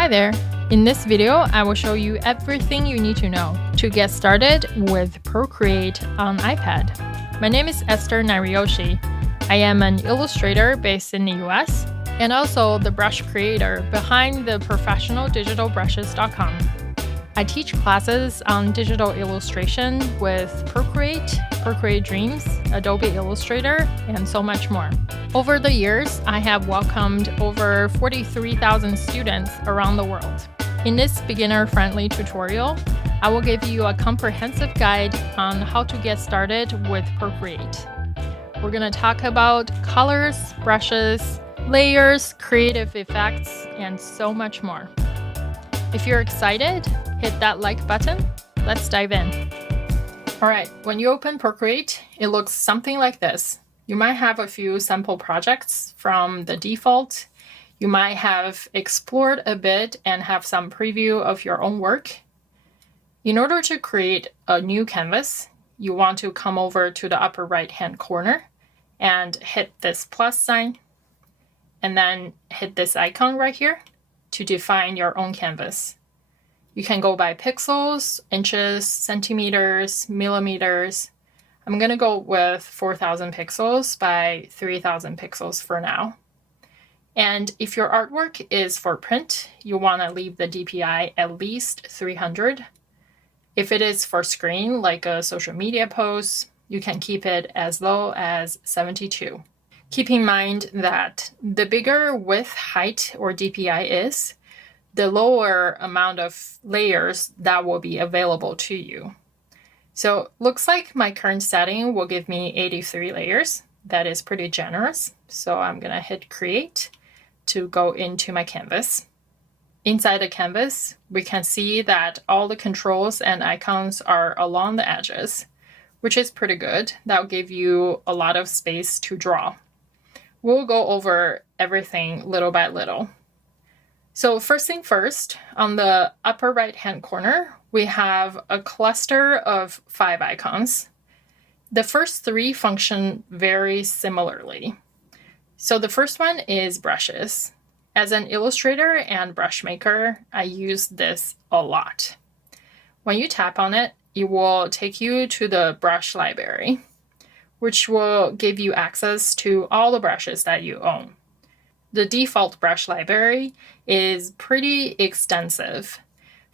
Hi there! In this video, I will show you everything you need to know to get started with Procreate on iPad. My name is Esther Narioshi. I am an illustrator based in the US and also the brush creator behind the professionaldigitalbrushes.com. I teach classes on digital illustration with Procreate, Procreate Dreams, Adobe Illustrator, and so much more. Over the years, I have welcomed over 43,000 students around the world. In this beginner-friendly tutorial, I will give you a comprehensive guide on how to get started with Procreate. We're going to talk about colors, brushes, layers, creative effects, and so much more. If you're excited, hit that like button. Let's dive in. All right, when you open Procreate, it looks something like this. You might have a few sample projects from the default. You might have explored a bit and have some preview of your own work. In order to create a new canvas, you want to come over to the upper right-hand corner and hit this plus sign, and then hit this icon right here to define your own canvas. You can go by pixels, inches, centimeters, millimeters. I'm going to go with 4,000 pixels by 3,000 pixels for now. And if your artwork is for print, you want to leave the DPI at least 300. If it is for screen, like a social media post, you can keep it as low as 72. Keep in mind that the bigger width, height, or DPI is, the lower amount of layers that will be available to you. So looks like my current setting will give me 83 layers. That is pretty generous. So I'm going to hit create to go into my canvas. Inside the canvas, we can see that all the controls and icons are along the edges, which is pretty good. That'll give you a lot of space to draw. We'll go over everything little by little. So first thing first, on the upper right-hand corner, we have a cluster of 5 icons. The first 3 function very similarly. So the first one is brushes. As an illustrator and brush maker, I use this a lot. When you tap on it, it will take you to the brush library, which will give you access to all the brushes that you own. The default brush library is pretty extensive.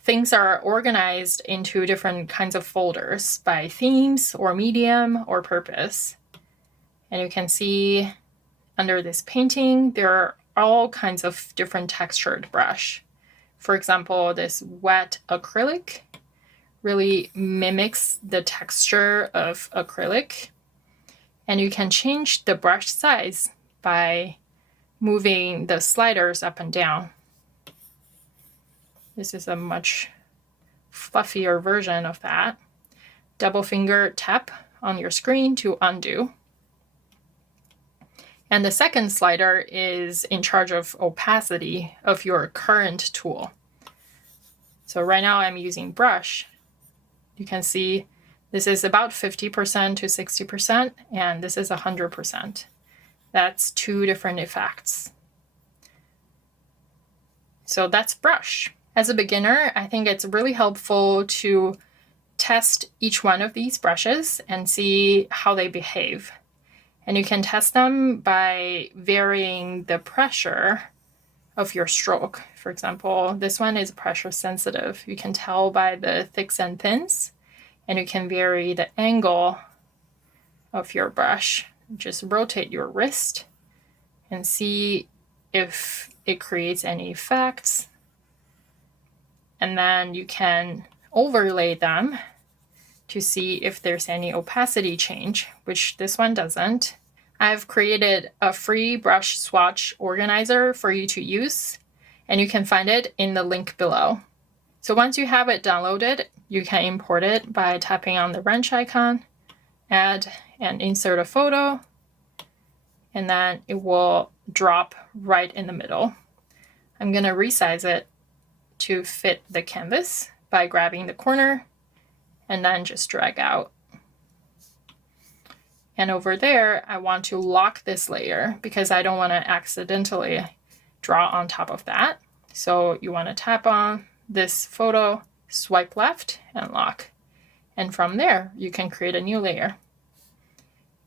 Things are organized into different kinds of folders by themes or medium or purpose. And you can see under this painting, there are all kinds of different textured brush. For example, this wet acrylic really mimics the texture of acrylic. And you can change the brush size by moving the sliders up and down. This is a much fluffier version of that. Double finger tap on your screen to undo. And the second slider is in charge of opacity of your current tool. So right now I'm using brush. You can see this is about 50% to 60%, and this is 100%. That's 2 different effects. So that's brush. As a beginner, I think it's really helpful to test each one of these brushes and see how they behave. And you can test them by varying the pressure of your stroke. For example, this one is pressure sensitive. You can tell by the thicks and thins, and you can vary the angle of your brush. Just rotate your wrist and see if it creates any effects. And then you can overlay them to see if there's any opacity change, which this one doesn't. I've created a free brush swatch organizer for you to use, and you can find it in the link below. So once you have it downloaded, you can import it by tapping on the wrench icon, add and insert a photo, and then it will drop right in the middle. I'm going to resize it to fit the canvas by grabbing the corner and then just drag out. And over there, I want to lock this layer because I don't want to accidentally draw on top of that. So you want to tap on this photo, swipe left, and lock. And from there, you can create a new layer.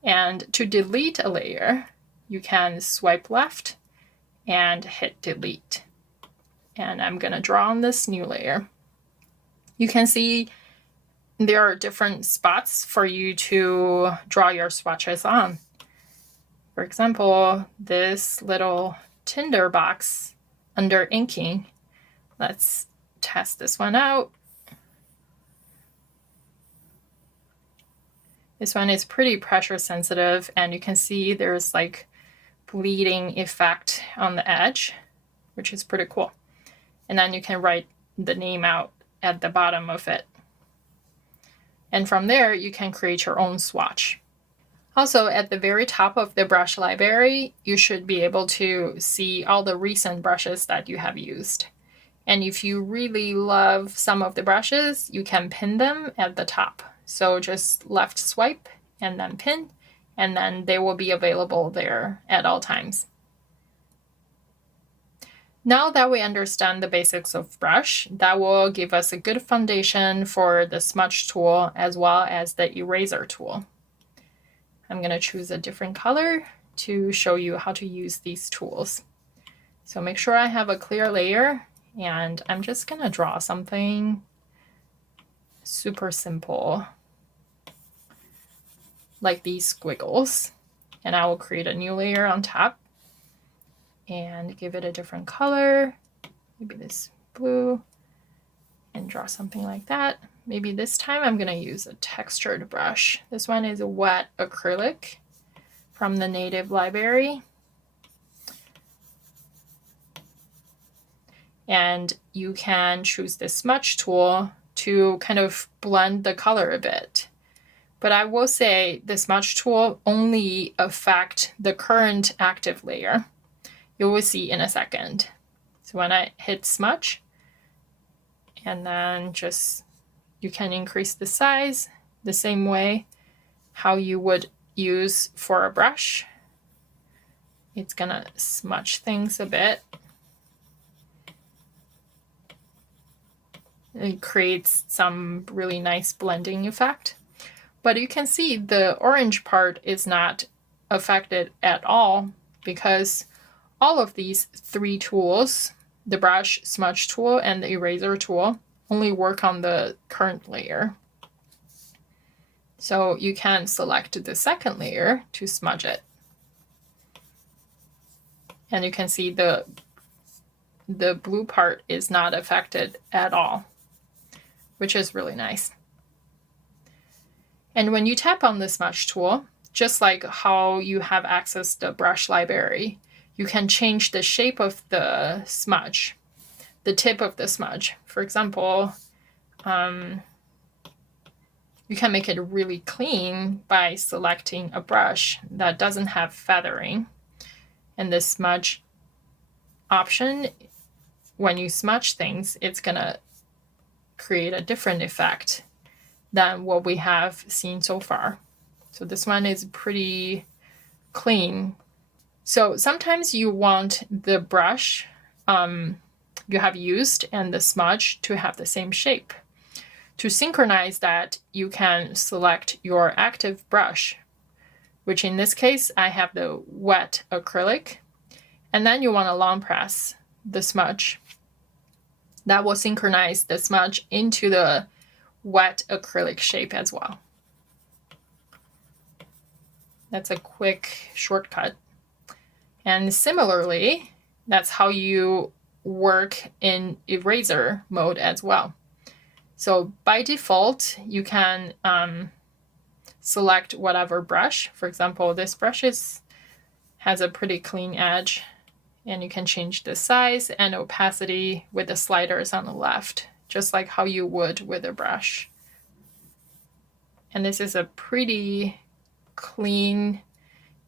And to delete a layer, you can swipe left and hit delete. And I'm going to draw on this new layer. You can see there are different spots for you to draw your swatches on. For example, this little tinder box under inking. Let's test this one out. This one is pretty pressure sensitive, and you can see there's like bleeding effect on the edge, which is pretty cool. And then you can write the name out at the bottom of it. And from there, you can create your own swatch. Also, at the very top of the brush library, you should be able to see all the recent brushes that you have used. And if you really love some of the brushes, you can pin them at the top. So just left swipe and then pin, and then they will be available there at all times. Now that we understand the basics of brush, that will give us a good foundation for the smudge tool as well as the eraser tool. I'm going to choose a different color to show you how to use these tools. So make sure I have a clear layer, and I'm just going to draw something super simple, like these squiggles. And I will create a new layer on top and give it a different color, maybe this blue, and draw something like that. Maybe this time I'm going to use a textured brush. This one is a wet acrylic from the native library. And you can choose the smudge tool to kind of blend the color a bit. But I will say the smudge tool only affects the current active layer. You will see in a second. So when I hit smudge, and then just, you can increase the size the same way how you would use for a brush. It's gonna smudge things a bit. It creates some really nice blending effect. But you can see the orange part is not affected at all, because all of these three tools, the brush, smudge tool, and the eraser tool, only work on the current layer. So you can select the second layer to smudge it. And you can see the blue part is not affected at all, which is really nice. And when you tap on the smudge tool, just like how you have access to the brush library, you can change the shape of the smudge, the tip of the smudge. For example, you can make it really clean by selecting a brush that doesn't have feathering. And the smudge option, when you smudge things, it's gonna create a different effect than what we have seen so far. So this one is pretty clean. So sometimes you want the brush you have used and the smudge to have the same shape. To synchronize that, you can select your active brush, which in this case, I have the wet acrylic. And then you want to long press the smudge. That will synchronize the smudge into the wet acrylic shape as well. That's a quick shortcut. And similarly, that's how you work in eraser mode as well. So by default, you can select whatever brush. For example, this brush has a pretty clean edge, and you can change the size and opacity with the sliders on the left, just like how you would with a brush. And this is a pretty clean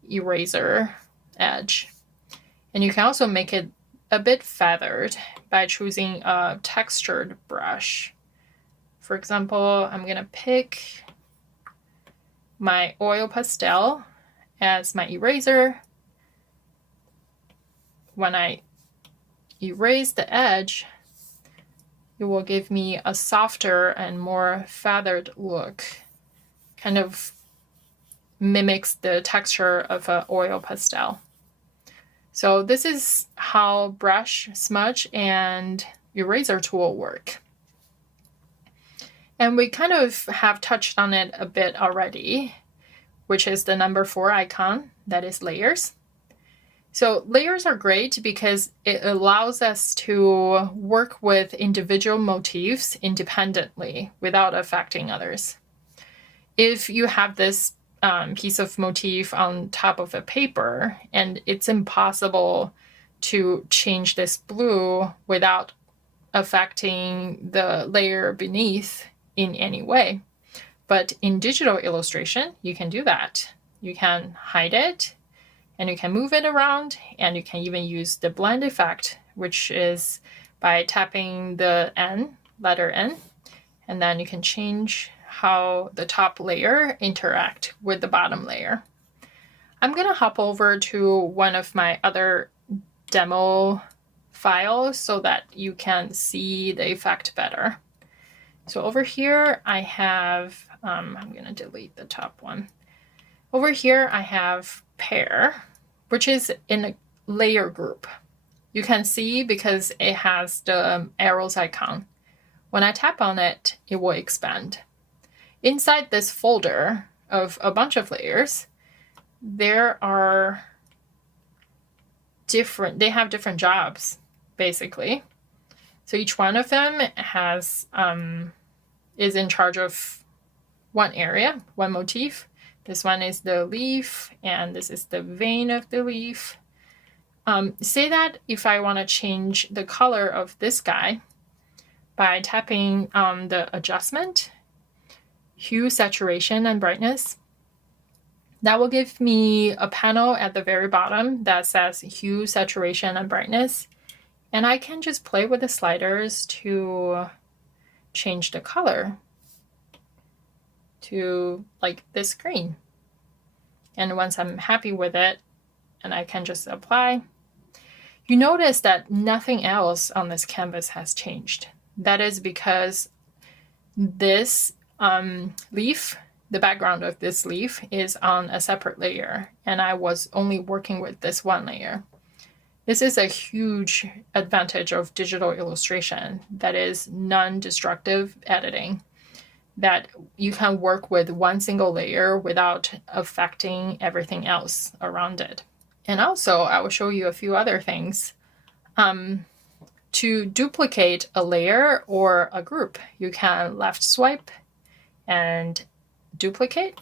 eraser edge. And you can also make it a bit feathered by choosing a textured brush. For example, I'm gonna pick my oil pastel as my eraser. When I erase the edge, it will give me a softer and more feathered look. Kind of mimics the texture of an oil pastel. So this is how brush, smudge, and eraser tool work. And we kind of have touched on it a bit already, which is the number 4 icon, that is layers. So layers are great because it allows us to work with individual motifs independently without affecting others. If you have this piece of motif on top of a paper and it's impossible to change this blue without affecting the layer beneath in any way. But in digital illustration, you can do that. You can hide it and you can move it around, and you can even use the blend effect, which is by tapping the N, letter N, and then you can change how the top layer interact with the bottom layer. I'm gonna hop over to one of my other demo files so that you can see the effect better. So over here I have, I'm gonna delete the top one. Over here I have pair, which is in a layer group. You can see because it has the arrows icon. When I tap on it, it will expand. Inside this folder of a bunch of layers, there are they have different jobs, basically. So each one of them has, is in charge of one area, one motif. This one is the leaf, and this is the vein of the leaf. Say that if I want to change the color of this guy by tapping on the adjustment, hue, saturation, and brightness, that will give me a panel at the very bottom that says hue, saturation, and brightness. And I can just play with the sliders to change the color to like this green. And once I'm happy with it, and I can just apply, you notice that nothing else on this canvas has changed. That is because this leaf, the background of this leaf is on a separate layer, and I was only working with this one layer. This is a huge advantage of digital illustration, that is non-destructive editing, that you can work with one single layer without affecting everything else around it. And also, I will show you a few other things. To duplicate a layer or a group, you can left swipe and duplicate.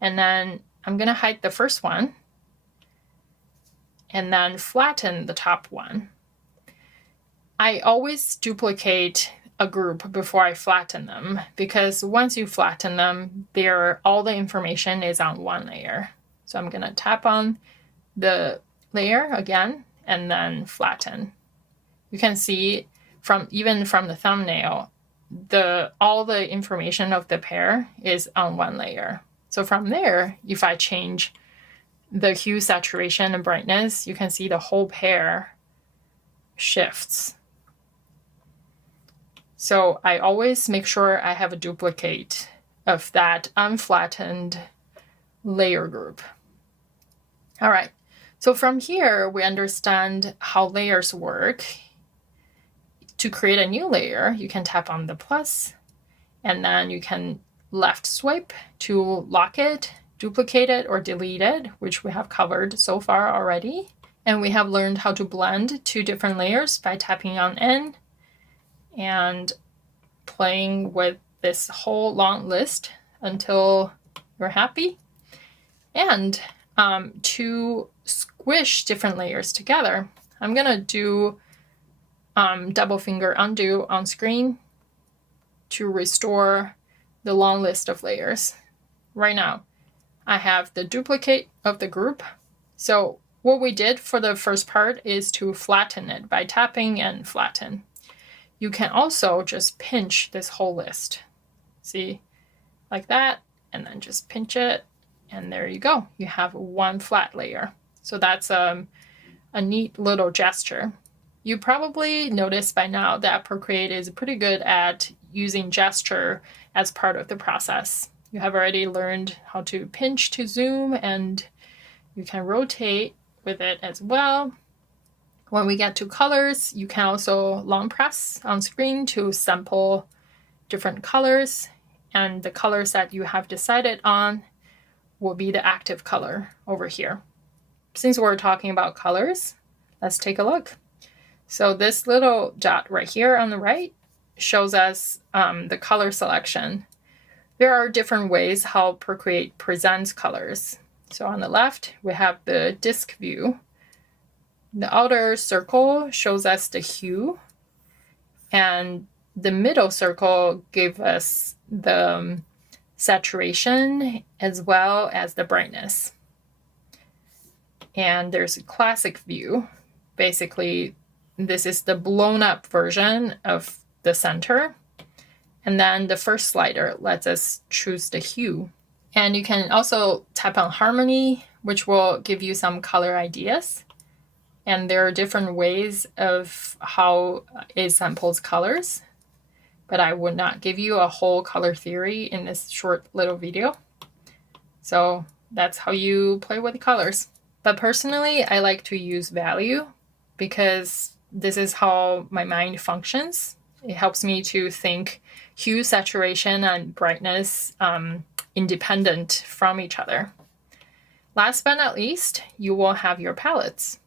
And then I'm going to hide the first one and then flatten the top one. I always duplicate a group before I flatten them, because once you flatten them, all the information is on one layer. So I'm going to tap on the layer again and then flatten. You can see even from the thumbnail, all the information of the pair is on one layer. So from there, if I change the hue, saturation, and brightness, you can see the whole pair shifts. So I always make sure I have a duplicate of that unflattened layer group. All right, so from here, we understand how layers work. To create a new layer, you can tap on the plus, and then you can left swipe to lock it, duplicate it, or delete it, which we have covered so far already. And we have learned how to blend 2 different layers by tapping on N and playing with this whole long list until you're happy. And to squish different layers together, I'm gonna do double finger undo on screen to restore the long list of layers. Right now, I have the duplicate of the group. So what we did for the first part is to flatten it by tapping and flatten. You can also just pinch this whole list. See, like that, and then just pinch it, and there you go. You have one flat layer. So that's a neat little gesture. You probably noticed by now that Procreate is pretty good at using gesture as part of the process. You have already learned how to pinch to zoom, and you can rotate with it as well. When we get to colors, you can also long press on screen to sample different colors, and the colors that you have decided on will be the active color over here. Since we're talking about colors, let's take a look. So this little dot right here on the right shows us the color selection. There are different ways how Procreate presents colors. So on the left, we have the disk view. The outer circle shows us the hue, and the middle circle gives us the saturation as well as the brightness. And there's a classic view. Basically, this is the blown up version of the center. And then the first slider lets us choose the hue. And you can also tap on harmony, which will give you some color ideas. And there are different ways of how it samples colors, but I would not give you a whole color theory in this short little video. So that's how you play with colors. But personally, I like to use value because this is how my mind functions. It helps me to think hue, saturation, and brightness independent from each other. Last but not least, you will have your palettes.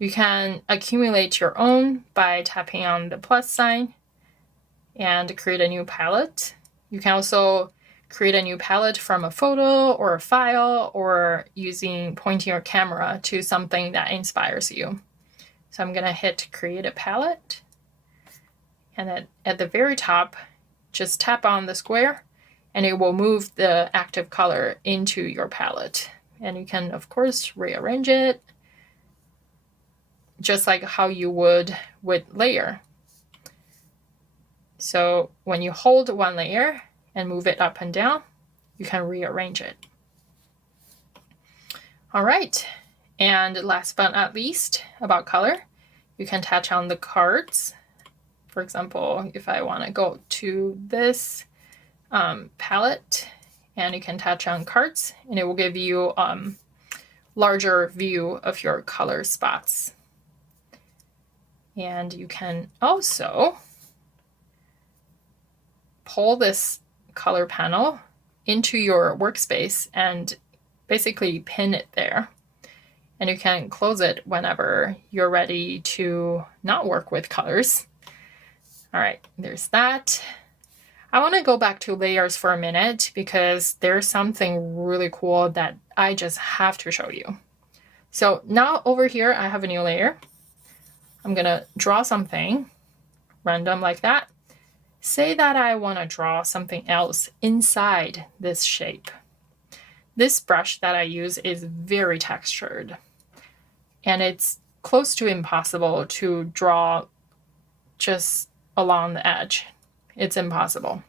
You can accumulate your own by tapping on the plus sign and create a new palette. You can also create a new palette from a photo or a file, or pointing your camera to something that inspires you. So I'm gonna hit create a palette, and at the very top, just tap on the square and it will move the active color into your palette. And you can, of course, rearrange it just like how you would with layer. So when you hold one layer and move it up and down, you can rearrange it. All right, and last but not least, about color, you can touch on the cards. For example, if I want to go to this palette, and you can touch on cards, and it will give you larger view of your color spots. And you can also pull this color panel into your workspace and basically pin it there. And you can close it whenever you're ready to not work with colors. All right, there's that. I want to go back to layers for a minute because there's something really cool that I just have to show you. So now over here, I have a new layer. I'm gonna draw something random like that. Say that I want to draw something else inside this shape. This brush that I use is very textured, and it's close to impossible to draw just along the edge. It's impossible.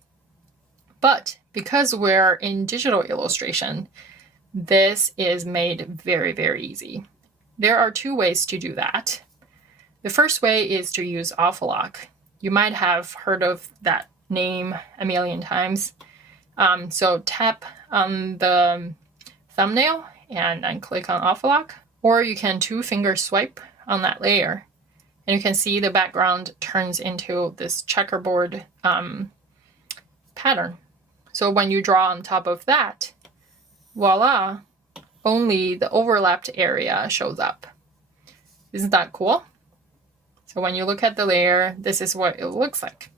But because we're in digital illustration, this is made very, very easy. There are two ways to do that. The first way is to use Lock. You might have heard of that name a million times. So tap on the thumbnail and then click on Lock, or you can two-finger swipe on that layer, and you can see the background turns into this checkerboard pattern. So when you draw on top of that, voila, only the overlapped area shows up. Isn't that cool? So when you look at the layer, this is what it looks like.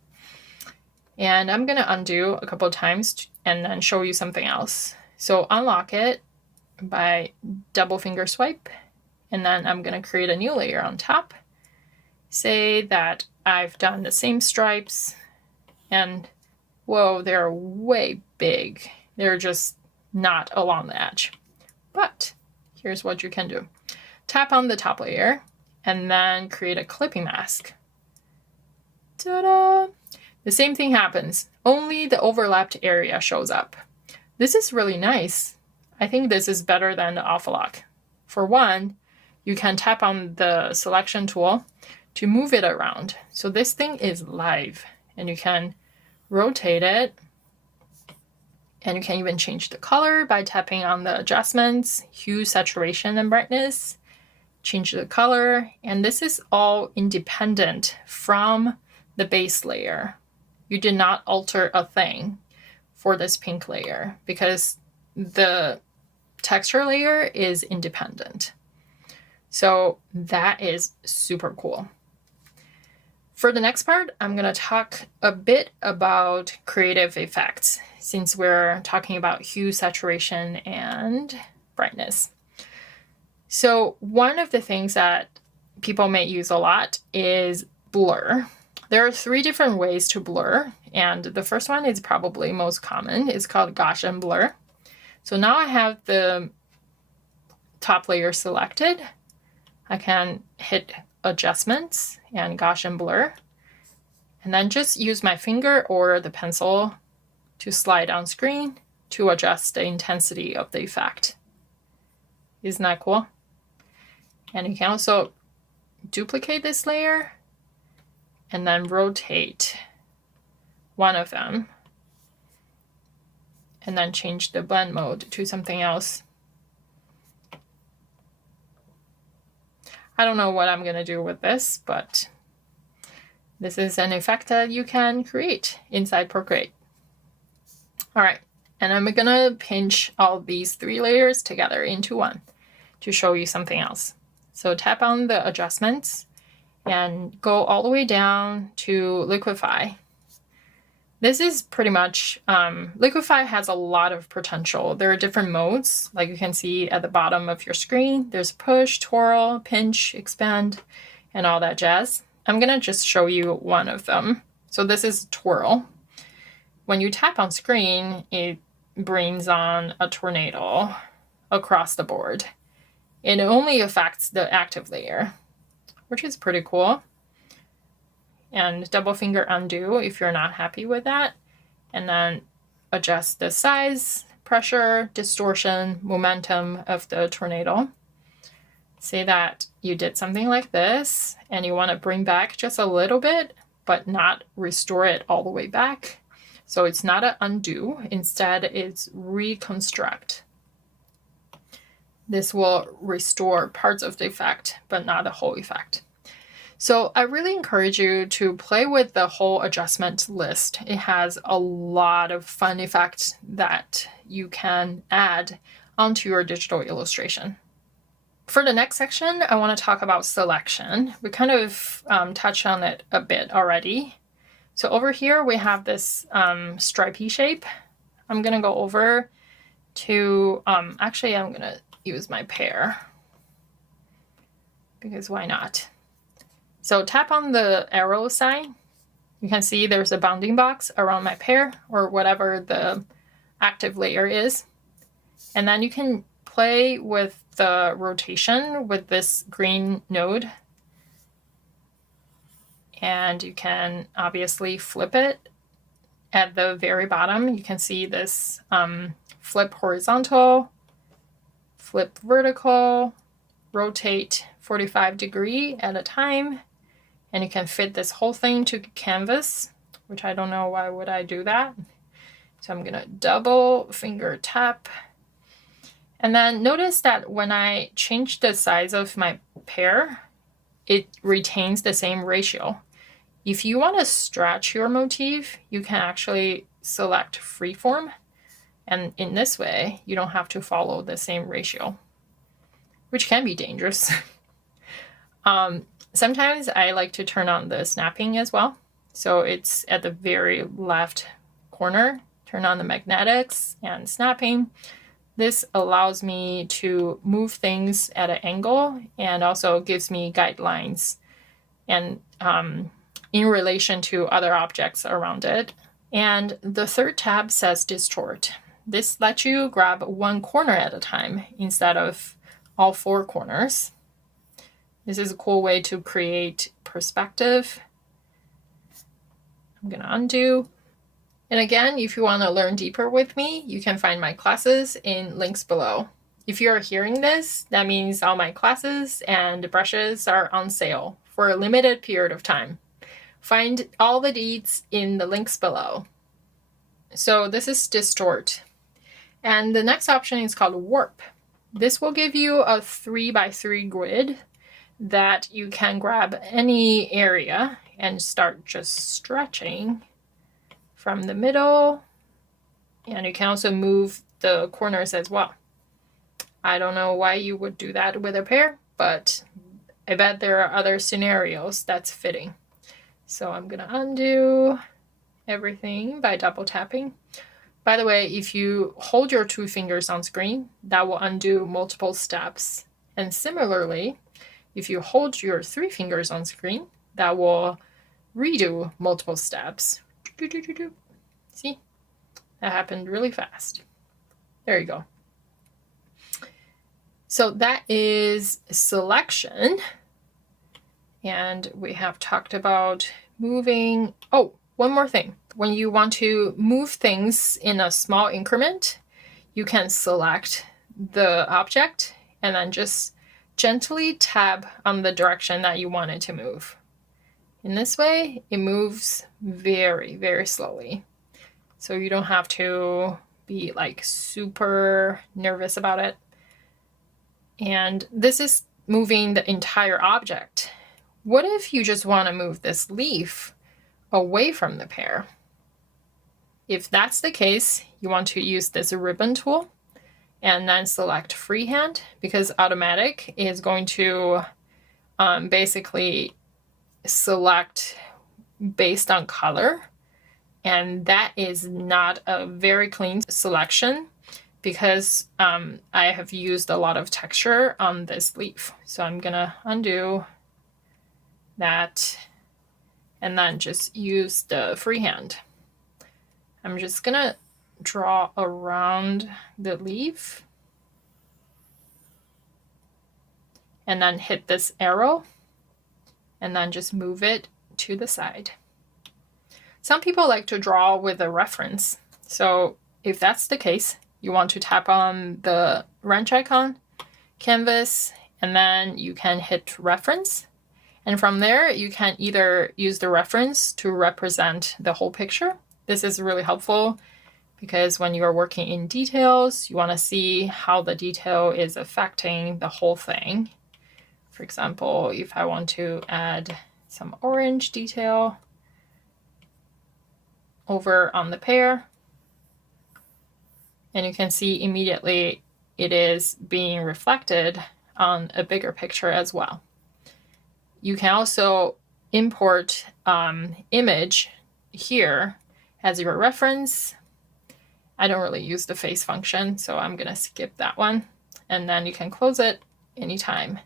And I'm gonna undo a couple of times and then show you something else. So unlock it by double finger swipe, and then I'm gonna create a new layer on top. Say that I've done the same stripes, and whoa, they're way big. They're just not along the edge. But here's what you can do. Tap on the top layer and then create a clipping mask. Ta-da! The same thing happens, only the overlapped area shows up. This is really nice. I think this is better than the Lock. For one, you can tap on the selection tool to move it around. So this thing is live, and you can rotate it, and you can even change the color by tapping on the adjustments, hue, saturation, and brightness. Change the color, and this is all independent from the base layer. You did not alter a thing for this pink layer because the texture layer is independent. So that is super cool. For the next part, I'm going to talk a bit about creative effects since we're talking about hue, saturation, and brightness. So one of the things that people may use a lot is blur. There are 3 different ways to blur, and the first one is probably most common. It's called Gaussian blur. So now I have the top layer selected. I can hit adjustments and Gaussian blur, and then just use my finger or the pencil to slide on screen to adjust the intensity of the effect. Isn't that cool? And you can also duplicate this layer and then rotate one of them and then change the blend mode to something else. I don't know what I'm going to do with this, but this is an effect that you can create inside Procreate. All right, and I'm going to pinch all these 3 layers together into one to show you something else. So tap on the adjustments and go all the way down to liquify. This is pretty much, liquify has a lot of potential. There are different modes, like you can see at the bottom of your screen. There's push, twirl, pinch, expand, and all that jazz. I'm gonna just show you one of them. So this is twirl. When you tap on screen, it brings on a tornado across the board. It only affects the active layer, which is pretty cool. And double finger undo if you're not happy with that. And then adjust the size, pressure, distortion, momentum of the tornado. Say that you did something like this and you want to bring back just a little bit, but not restore it all the way back. So it's not an undo, instead it's reconstruct. This will restore parts of the effect, but not the whole effect. So I really encourage you to play with the whole adjustment list. It has a lot of fun effects that you can add onto your digital illustration. For the next section, I want to talk about selection. We kind of touched on it a bit already. So over here, we have this stripy shape. I'm going to go over to, actually, I'm going to use my pear because why not? So tap on the arrow sign. You can see there's a bounding box around my pear or whatever the active layer is. And then you can play with the rotation with this green node. And you can obviously flip it. At the very bottom, you can see this flip horizontal, flip vertical, rotate 45-degree at a time. And you can fit this whole thing to canvas, which I don't know why would I do that. So I'm gonna double finger tap. And then notice that when I change the size of my pear, it retains the same ratio. If you want to stretch your motif, you can actually select freeform. And in this way, you don't have to follow the same ratio, which can be dangerous. Sometimes I like to turn on the snapping as well. So it's at the very left corner. Turn on the magnetics and snapping. This allows me to move things at an angle and also gives me guidelines and in relation to other objects around it. And the third tab says distort. This lets you grab one corner at a time instead of all 4 corners. This is a cool way to create perspective. I'm gonna undo. And again, if you want to learn deeper with me, you can find my classes in links below. If you're hearing this, that means all my classes and brushes are on sale for a limited period of time. Find all the deeds in the links below. So this is distort. And the next option is called warp. This will give you a 3x3 grid that you can grab any area and start just stretching from the middle. And you can also move the corners as well. I don't know why you would do that with a pear, but I bet there are other scenarios that's fitting. So I'm gonna undo everything by double tapping. By the way, if you hold your 2 fingers on screen, that will undo multiple steps. And similarly, if you hold your 3 fingers on screen, that will redo multiple steps. See? That happened really fast. There you go. So that is selection. And we have talked about moving. Oh, one more thing. When you want to move things in a small increment, you can select the object and then just gently tap on the direction that you want it to move. In this way, it moves very, very slowly. So you don't have to be like super nervous about it. And this is moving the entire object. What if you just want to move this leaf away from the pear? If that's the case, you want to use this ribbon tool and then select freehand, because automatic is going to basically select based on color. And that is not a very clean selection because I have used a lot of texture on this leaf. So I'm gonna undo that and then just use the freehand. I'm just gonna draw around the leaf and then hit this arrow and then just move it to the side. Some people like to draw with a reference. So if that's the case, you want to tap on the wrench icon, canvas, and then you can hit reference. And from there, you can either use the reference to represent the whole picture. This is really helpful because when you are working in details, you want to see how the detail is affecting the whole thing. For example, if I want to add some orange detail over on the pear, and you can see immediately it is being reflected on a bigger picture as well. You can also import image here as your reference. I don't really use the face function, so I'm gonna skip that one. And then you can close it anytime.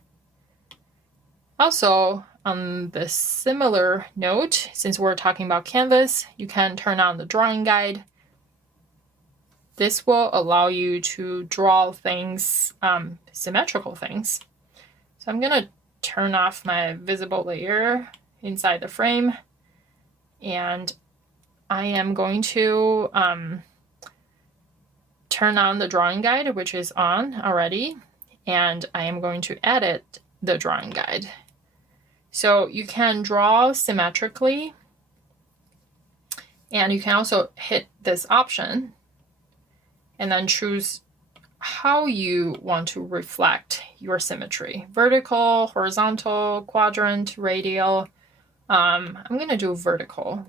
Also, on the similar note, since we're talking about canvas, you can turn on the drawing guide. This will allow you to draw things, symmetrical things. So I'm gonna turn off my visible layer inside the frame, and I am going to turn on the drawing guide, which is on already, and I am going to edit the drawing guide. So you can draw symmetrically, and you can also hit this option and then choose how you want to reflect your symmetry. Vertical, horizontal, quadrant, radial. I'm going to do vertical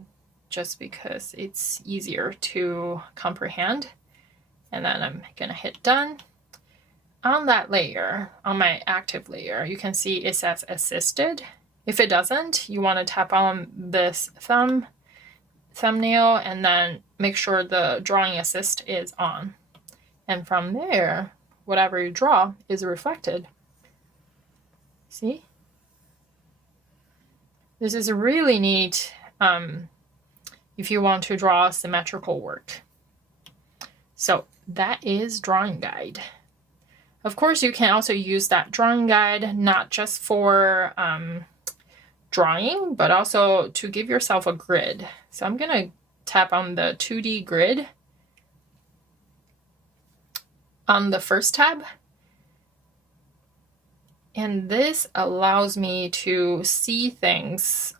just because it's easier to comprehend. And then I'm going to hit done. On that layer, on my active layer, you can see it says assisted. If it doesn't, you want to tap on this thumbnail and then make sure the drawing assist is on. And from there, whatever you draw is reflected. See? This is really neat if you want to draw symmetrical work. So that is drawing guide. Of course, you can also use that drawing guide not just for drawing, but also to give yourself a grid. So I'm gonna tap on the 2D grid on the first tab. And this allows me to see things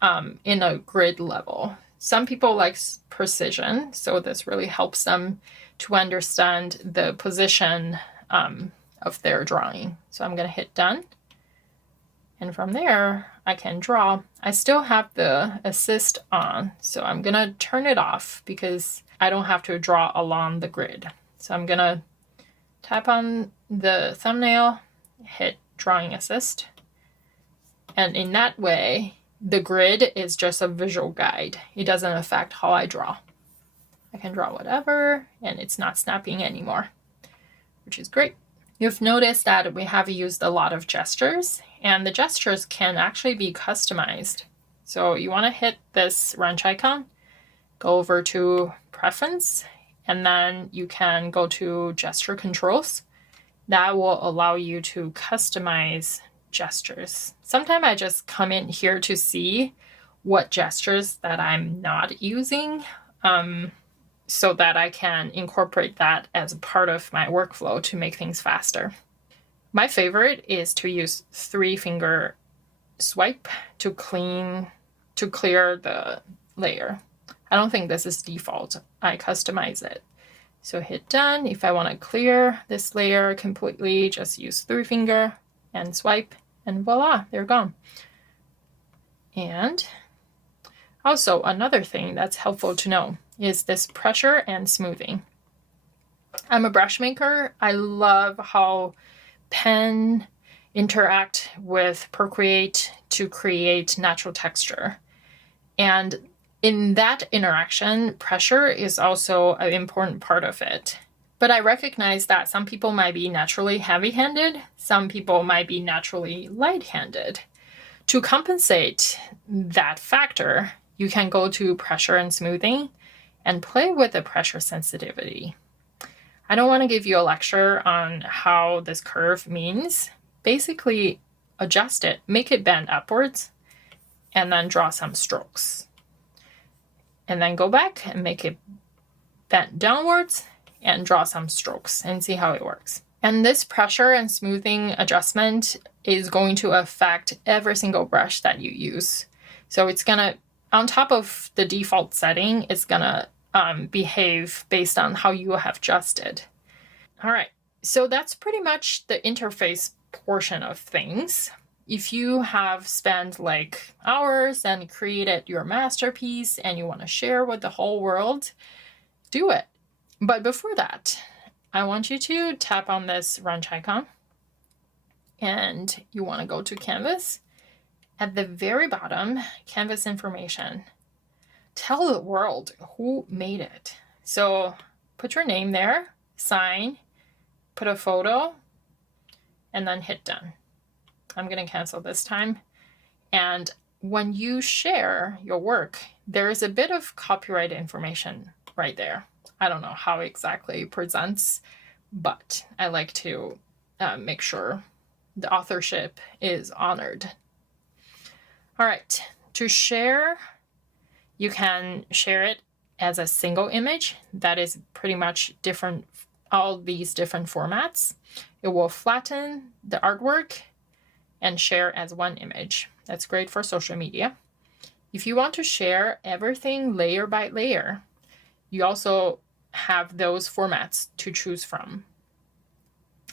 in a grid level. Some people like precision, so this really helps them to understand the position of their drawing. So I'm going to hit done. And from there, I can draw. I still have the assist on, so I'm going to turn it off because I don't have to draw along the grid. So I'm going to tap on the thumbnail, hit drawing assist. And in that way, the grid is just a visual guide. It doesn't affect how I draw. I can draw whatever, and it's not snapping anymore, which is great. You've noticed that we have used a lot of gestures, and the gestures can actually be customized. So you want to hit this wrench icon, go over to Preference, and then you can go to Gesture Controls. That will allow you to customize gestures. Sometimes I just come in here to see what gestures that I'm not using, so that I can incorporate that as a part of my workflow to make things faster. My favorite is to use 3-finger swipe to clear the layer. I don't think this is default. I customize it. So hit done. If I want to clear this layer completely, just use 3-finger and swipe, and voila, they're gone. And also another thing that's helpful to know is this pressure and smoothing. I'm a brush maker. I love how pen interact with Procreate to create natural texture. And in that interaction, pressure is also an important part of it. But I recognize that some people might be naturally heavy-handed, some people might be naturally light-handed. To compensate that factor, you can go to pressure and smoothing and play with the pressure sensitivity. I don't want to give you a lecture on how this curve means. Basically, adjust it, make it bend upwards, and then draw some strokes. And then go back and make it bend downwards and draw some strokes and see how it works. And this pressure and smoothing adjustment is going to affect every single brush that you use. So it's going to, on top of the default setting, it's going to behave based on how you have adjusted. All right, so that's pretty much the interface portion of things. If you have spent like hours and created your masterpiece and you want to share with the whole world, do it. But before that, I want you to tap on this wrench icon and you want to go to Canvas. At the very bottom, Canvas information. Tell the world who made it. So put your name there, sign, put a photo, and then hit done. I'm going to cancel this time. And when you share your work, there is a bit of copyright information right there. I don't know how exactly it presents, but I like to make sure the authorship is honored. All right, to share, you can share it as a single image. That is pretty much different, all these different formats. It will flatten the artwork and share as one image. That's great for social media. If you want to share everything layer by layer, you also have those formats to choose from.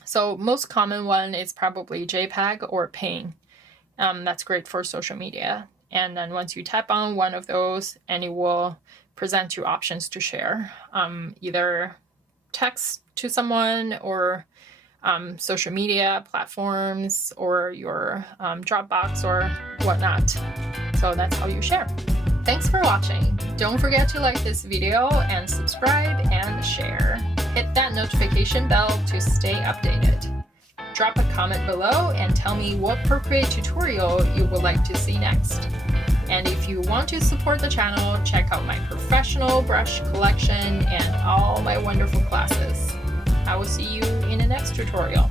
So most common one is probably JPEG or PNG. That's great for social media. And then once you tap on one of those, and it will present you options to share, either text to someone or social media platforms or your Dropbox or whatnot. So that's how you share. Thanks for watching. Don't forget to like this video and subscribe and share. Hit that notification bell to stay updated. Drop a comment below and tell me what Procreate tutorial you would like to see next. And if you want to support the channel, check out my professional brush collection and all my wonderful classes. I will see you in the next tutorial.